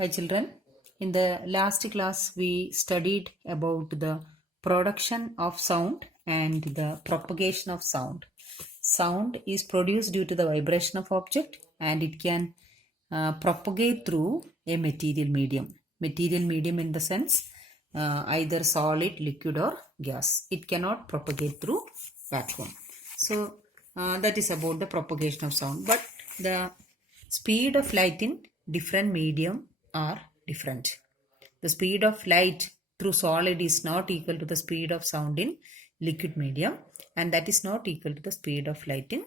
Hi children. In the last class we studied about the production of sound and the propagation of sound. Sound is produced due to the vibration of object and it can propagate through a material medium. Material medium in the sense either solid, liquid or gas. It cannot propagate through vacuum. So that is about the propagation of sound. But the speed of light in different medium are different. The speed of light through solid is not equal to the speed of sound in liquid medium, and that is not equal to the speed of light in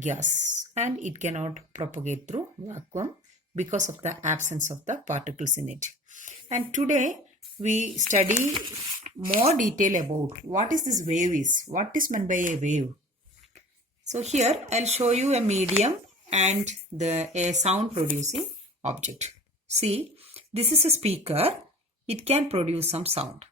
gas, and it cannot propagate through vacuum because of the absence of the particles in it. And today we study more detail about what is this wave is, what is meant by a wave. So here I'll show you a medium and a sound producing object. See, this is a speaker. It can produce some sound.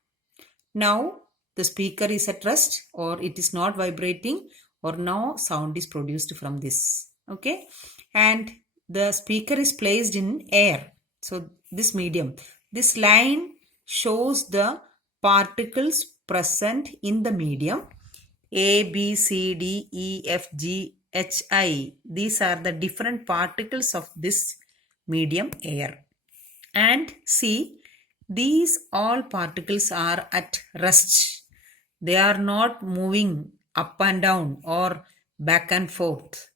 Now the speaker is at rest or it is not vibrating or no sound is produced from this. Okay. And the speaker is placed in air. So this medium, this line shows the particles present in the medium. A, B, C, D, E, F, G, H, I. These are the different particles of this medium air. And see, these all particles are at rest. They are not moving up and down or back and forth.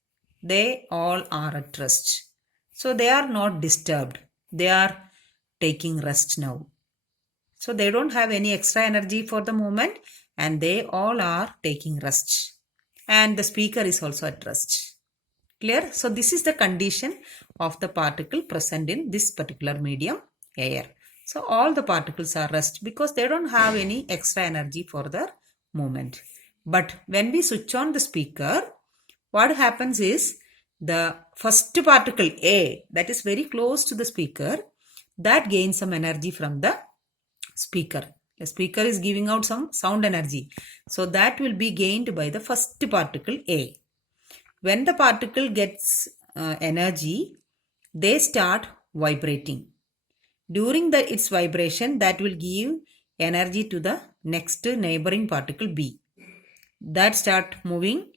They all are at rest. So they are not disturbed. They are taking rest now. So they don't have any extra energy for the moment and they all are taking rest. And the speaker is also at rest. Clear? So this is the condition of the particle present in this particular medium, air. So all the particles are rest because they don't have any extra energy for the movement. But when we switch on the speaker, what happens is the first particle A, that is very close to the speaker, that gains some energy from the speaker. The speaker is giving out some sound energy. So that will be gained by the first particle A. When the particle gets energy, they start vibrating. During its vibration, that will give energy to the next neighboring particle B. That start moving.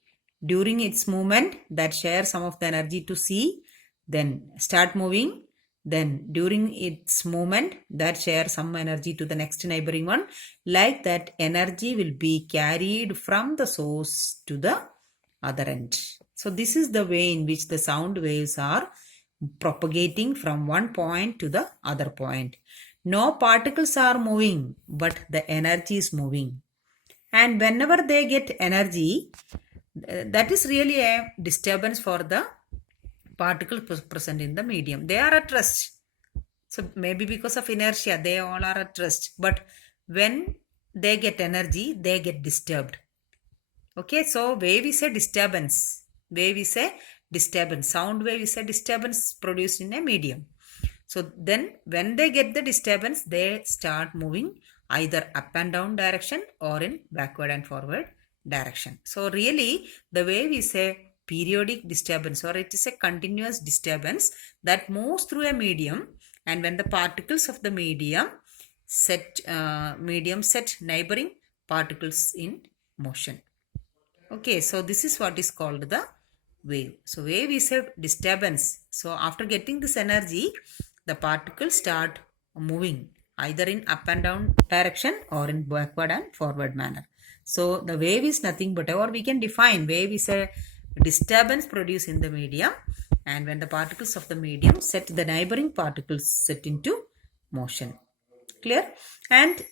During its movement, that share some of the energy to C, then start moving. Then during its movement, that share some energy to the next neighboring one. Like that, energy will be carried from the source to the other end. So this is the way in which the sound waves are propagating from one point to the other point. No particles are moving, but the energy is moving. And whenever they get energy, that is really a disturbance for the particles present in the medium. They are at rest. So maybe because of inertia, they all are at rest. But when they get energy, they get disturbed. Okay, so wave is a disturbance. Wave is a disturbance. Sound wave is a disturbance produced in a medium. So then when they get the disturbance, they start moving either up and down direction or in backward and forward direction. So really the wave is a periodic disturbance or it is a continuous disturbance that moves through a medium, and when the particles of the medium set neighboring particles in motion. Okay, so this is what is called the wave. So wave is a disturbance. So after getting this energy, the particles start moving either in up and down direction or in backward and forward manner. So the wave is nothing but, or we can define, wave is a disturbance produced in the medium, and when the particles of the medium set the neighboring particles set into motion. Clear? And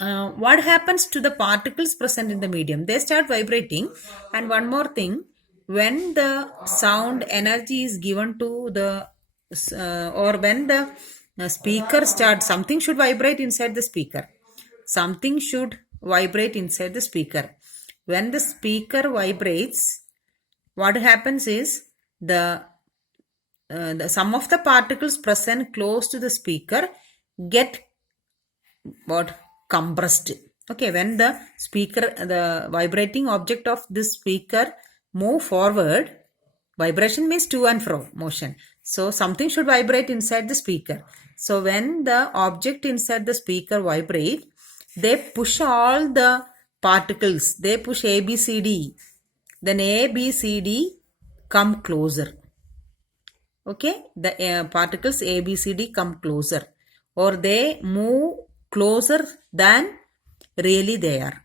what happens to the particles present in the medium? They start vibrating. And one more thing, when the sound energy is given to the or when the speaker starts, something should vibrate inside the speaker. Something should vibrate inside the speaker. When the speaker vibrates, what happens is the some of the particles present close to the speaker get compressed. Okay, when the speaker, the vibrating object of this speaker move forward, Vibration means to and fro motion. So something should vibrate inside the speaker. So when the object inside the speaker vibrate, they push all the particles. They push A, B, C, D. Then A, B, C, D come closer. Okay, the particles A, B, C, D come closer, or they move closer than really they are.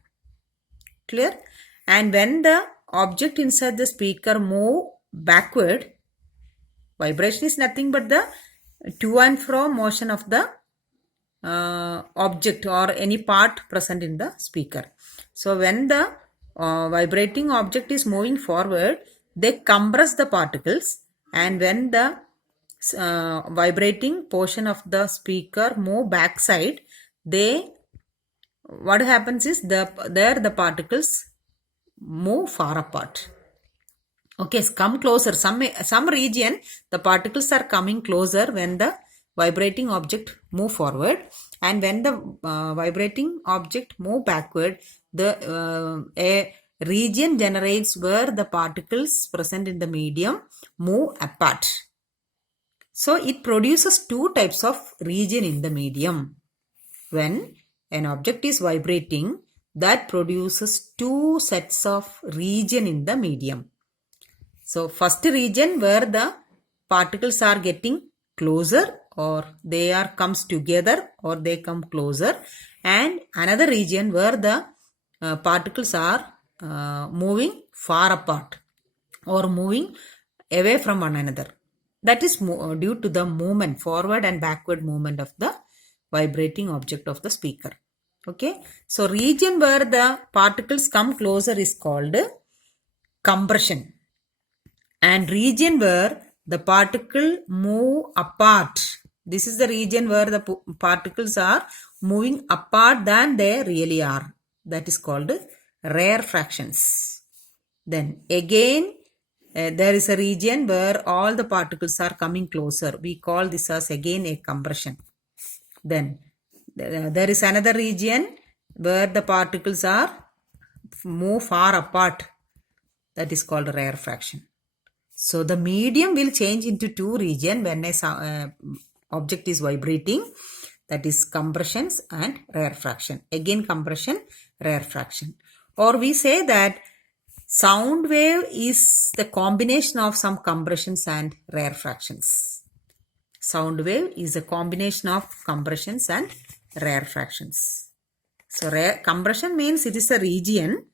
Clear? And when the object inside the speaker move backward, vibration is nothing but the to and fro motion of the object or any part present in the speaker. So when the vibrating object is moving forward, they compress the particles, and when the vibrating portion of the speaker move backside, they what happens is the particles move far apart. Okay, come closer. Some region the particles are coming closer when the vibrating object move forward, and when the vibrating object move backward, the a region generates where the particles present in the medium move apart. So it produces two types of region in the medium. When an object is vibrating, that produces two sets of region in the medium. So first region where the particles are getting closer, or they are comes together, or they come closer, and another region where the particles are moving far apart or moving away from one another. That is due to the movement, forward and backward movement of the vibrating object of the speaker. Okay, so region where the particles come closer is called compression, and region where the particle move apart, this is the region where the particles are moving apart than they really are. That is called rarefactions. Then again there is a region where all the particles are coming closer. We call this as again a compression. Then there is another region where the particles are move far apart. That is called rarefaction. So the medium will change into two regions when a object is vibrating. That is compressions and rarefaction. Again compression, rarefaction. Or we say that sound wave is the combination of some compressions and rarefactions. Sound wave is a combination of compressions and rarefactions. So compression means it is a region.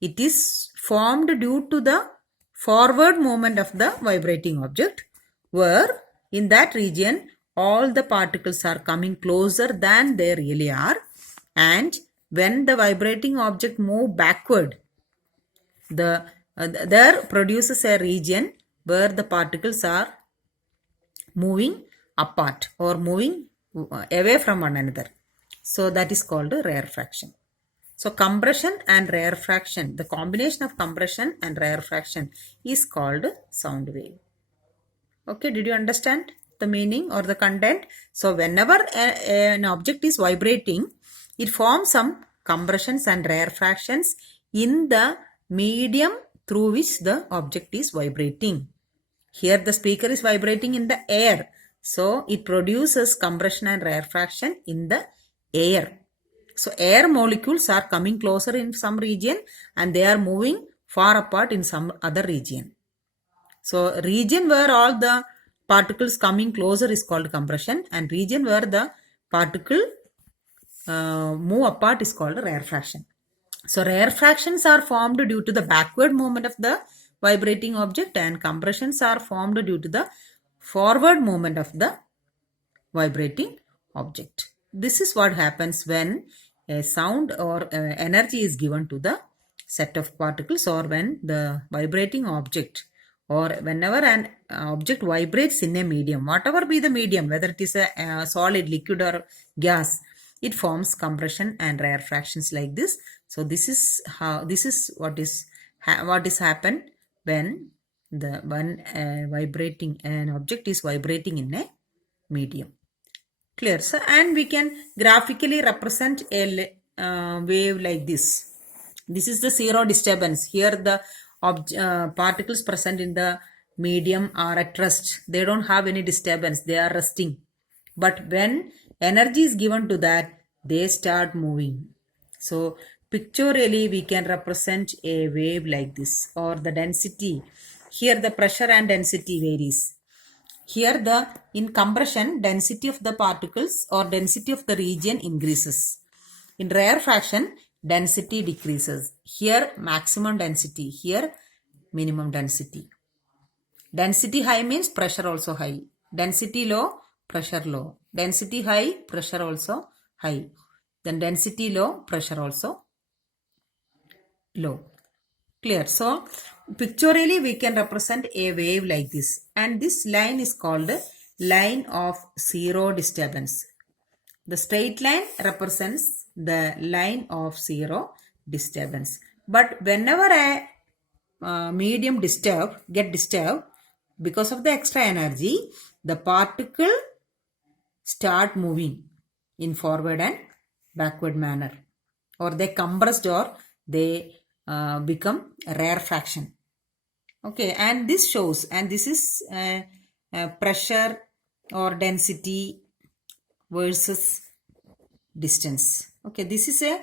It is formed due to the forward movement of the vibrating object, where in that region all the particles are coming closer than they really are, and when the vibrating object move backward, there produces a region where the particles are moving apart or moving away from one another. So that is called rarefaction. So compression and rarefaction, the combination of compression and rarefaction is called sound wave. Okay, did you understand the meaning or the content? So whenever an object is vibrating, it forms some compressions and rarefactions in the medium through which the object is vibrating. Here the speaker is vibrating in the air. So it produces compression and rarefaction in the air. So air molecules are coming closer in some region and they are moving far apart in some other region. So region where all the particles coming closer is called compression, and region where the particle move apart is called rarefaction. So rarefactions are formed due to the backward movement of the vibrating object, and compressions are formed due to the forward movement of the vibrating object. This is what happens when a sound or energy is given to the set of particles, or when the vibrating object, or whenever an object vibrates in a medium, whatever be the medium, whether it is a solid, liquid or gas, it forms compression and rarefactions like this. So this is what is happened when an object is vibrating in a medium. Clear? So, and we can graphically represent a wave like this. This is the zero disturbance. Here the particles present in the medium are at rest. They don't have any disturbance. They are resting. But when energy is given to that, they start moving. So pictorially we can represent a wave like this, or the density. Here the pressure and density varies. Here the in compression, density of the particles or density of the region increases. In rarefaction, density decreases. Here maximum density, here minimum density. Density high means pressure also high. Density low, pressure low. Density high, pressure also high. Then density low, pressure also low. Clear? So, pictorially we can represent a wave like this. And this line is called line of zero disturbance. The straight line represents the line of zero disturbance. But whenever a medium get disturbed, because of the extra energy, the particle start moving in forward and backward manner, or they compressed, or they become rarefaction. Okay, and this shows, and this is pressure or density versus distance. Okay, this is a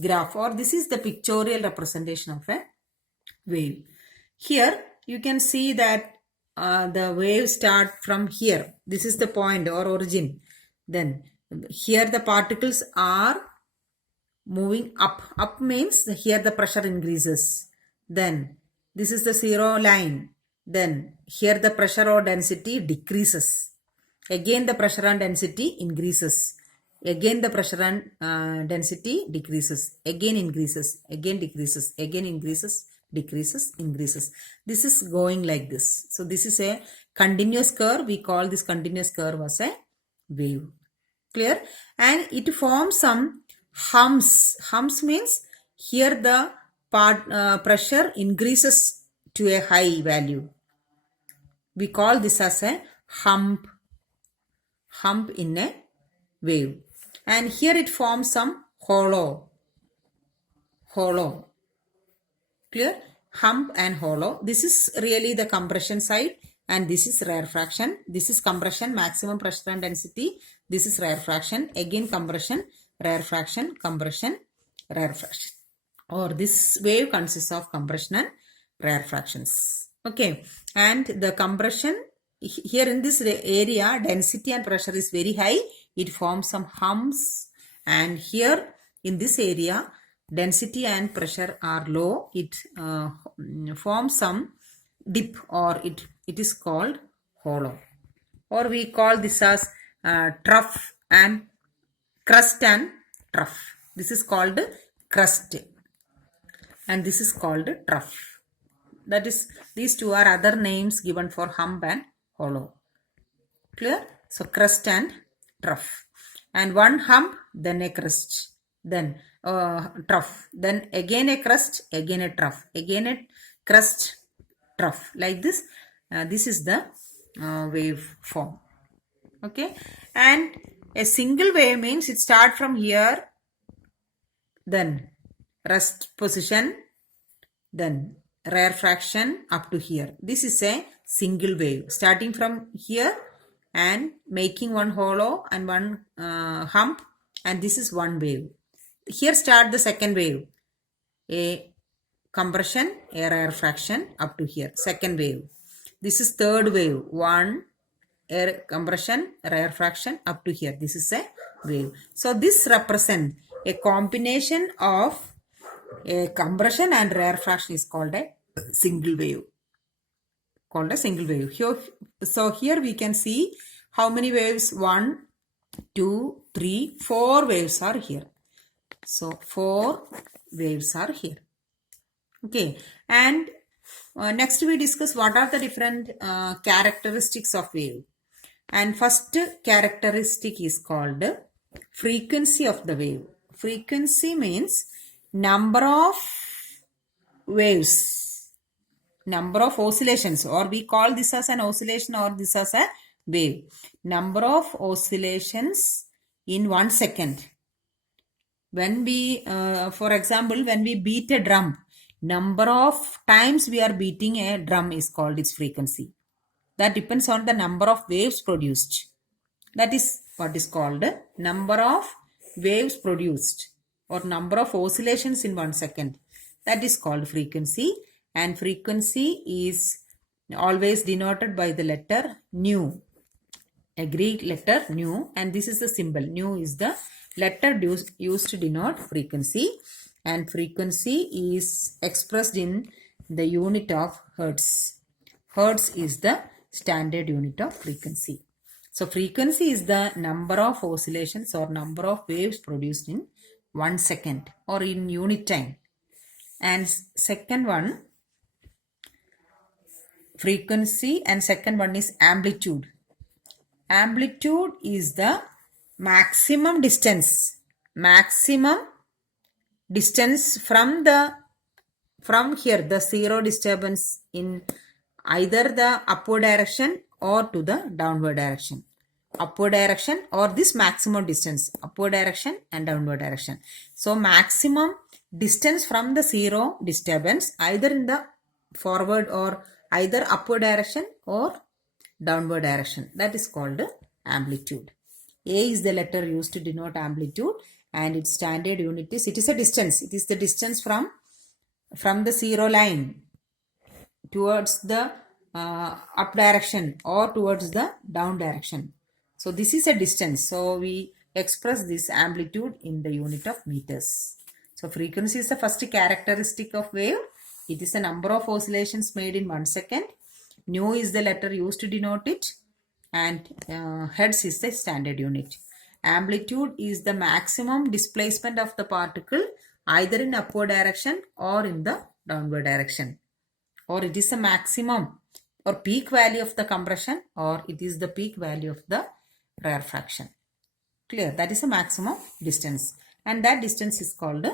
graph, or this is the pictorial representation of a wave. Here you can see that the wave start from here. This is the point or origin. Then here the particles are moving up. Up means here the pressure increases. Then this is the zero line. Then here the pressure or density decreases. Again the pressure and density increases. Again the pressure and density decreases. Again increases. Again decreases. Again increases. Decreases, increases. This is going like this. So this is a continuous curve. We call this continuous curve as a wave. Clear? And it forms some humps. Humps means here the pressure increases to a high value. We call this as a hump. Hump in a wave. And here it forms some hollow. Hollow. Clear? Hump and hollow. This is really the compression side, and this is rarefaction. This is compression, maximum pressure and density. This is rarefaction. Again compression, rarefaction, compression, rarefaction. Or this wave consists of compression and rarefactions. Okay. And the compression, here in this area, density and pressure is very high. It forms some humps. And here in this area, density and pressure are low. It forms some dip, or it is called hollow. Or we call this as trough and crust and trough. This is called crust, and this is called trough. That is, these two are other names given for hump and hollow. Clear? So crust and trough. And one hump, then a crust, then trough, then again a crust, again a trough, again a crust, trough. Like this. This is the wave form. Okay. And a single wave means it starts from here, then rest position, then rarefaction up to here. This is a single wave starting from here and making one hollow and one hump, and this is one wave. Here start the second wave, a compression, a rarefaction up to here, second wave. This is third wave, one air compression, rarefaction up to here. This is a wave. So this represents a combination of a compression and rarefaction is called a single wave. Called a single wave. Here, so here we can see how many waves. 1, 2, 3, 4 waves are here. So 4 waves are here. Okay. And next we discuss what are the different characteristics of wave. And first characteristic is called frequency of the wave. Frequency means number of waves, number of oscillations, or we call this as an oscillation or this as a wave. Number of oscillations in 1 second. When we, for example, when we beat a drum, Number of times we are beating a drum is called its frequency. That depends on the number of waves produced. That is what is called number of waves produced or number of oscillations in 1 second. That is called frequency, and frequency is always denoted by the letter nu, a Greek letter nu, and this is the symbol. Nu is the letter used to denote frequency, and frequency is expressed in the unit of hertz. Hertz is the standard unit of frequency. So frequency is the number of oscillations or number of waves produced in 1 second or in unit time. And second one, frequency, and second one is amplitude. Amplitude is the maximum distance from here, the zero disturbance in either the upward direction or to the downward direction. Upward direction or this maximum distance, upward direction and downward direction. So maximum distance from the zero disturbance either in the forward or either upward direction or downward direction. That is called amplitude. A is the letter used to denote amplitude, and its standard unit is, it is a distance. It is the distance from the zero line towards the up direction or towards the down direction. So this is a distance. So we express this amplitude in the unit of meters. So frequency is the first characteristic of wave. It is the number of oscillations made in 1 second. Nu is the letter used to denote it, and hertz is the standard unit. Amplitude is the maximum displacement of the particle either in upward direction or in the downward direction, or it is the maximum or peak value of the compression, or it is the peak value of the rarefaction. Clear? That is a maximum distance, and that distance is called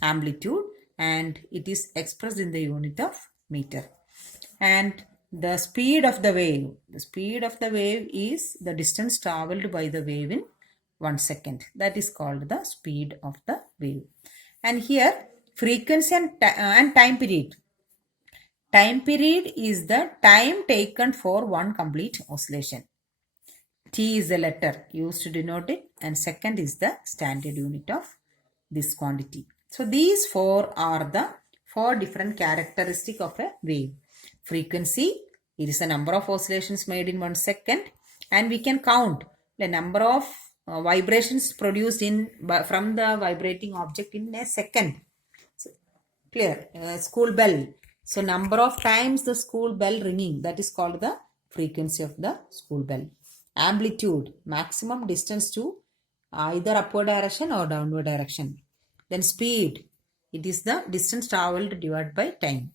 amplitude, and it is expressed in the unit of meter. And the speed of the wave. The speed of the wave is the distance traveled by the wave in 1 second. That is called the speed of the wave. And here frequency and time period. Time period is the time taken for one complete oscillation. T is the letter used to denote it, and second is the standard unit of this quantity. So these four are the four different characteristics of a wave. Frequency, it is the number of oscillations made in 1 second, and we can count the number of vibrations produced from the vibrating object in a second. So, clear? School bell. So number of times the school bell ringing, that is called the frequency of the school bell. Amplitude, maximum distance to either upward direction or downward direction. Then speed, it is the distance traveled divided by time.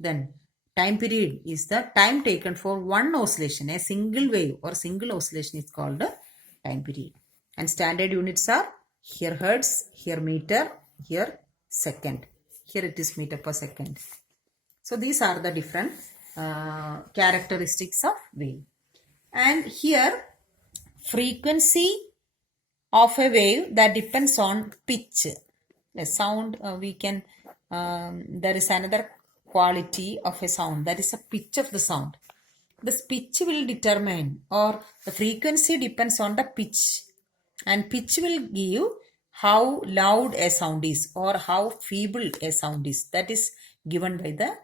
Then time period is the time taken for one oscillation. A single wave or single oscillation is called the time period. And standard units are here hertz, here meter, here second. Here it is meter per second. So these are the different characteristics of wave. And here frequency of a wave, that depends on pitch. The sound there is another quality of a sound, that is a pitch of the sound. The pitch will determine, or the frequency depends on the pitch, and pitch will give how loud a sound is or how feeble a sound is. That is given by the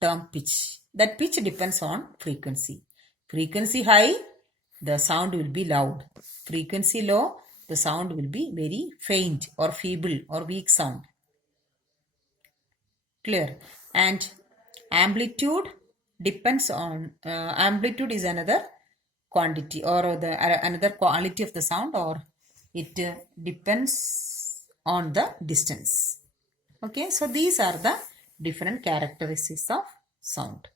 term pitch. That pitch depends on frequency. Frequency high, the sound will be loud. Frequency low, the sound will be very faint or feeble or weak sound. Clear? And amplitude depends on, amplitude is another quantity or another quality of the sound, or it depends on the distance. Okay, so these are the different characteristics of sound.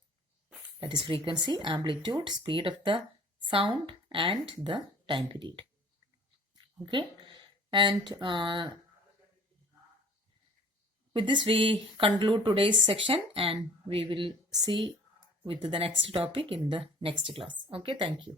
That is frequency, amplitude, speed of the sound, and the time period. Okay, and with this we conclude today's section, and we will see with the next topic in the next class. Okay, thank you.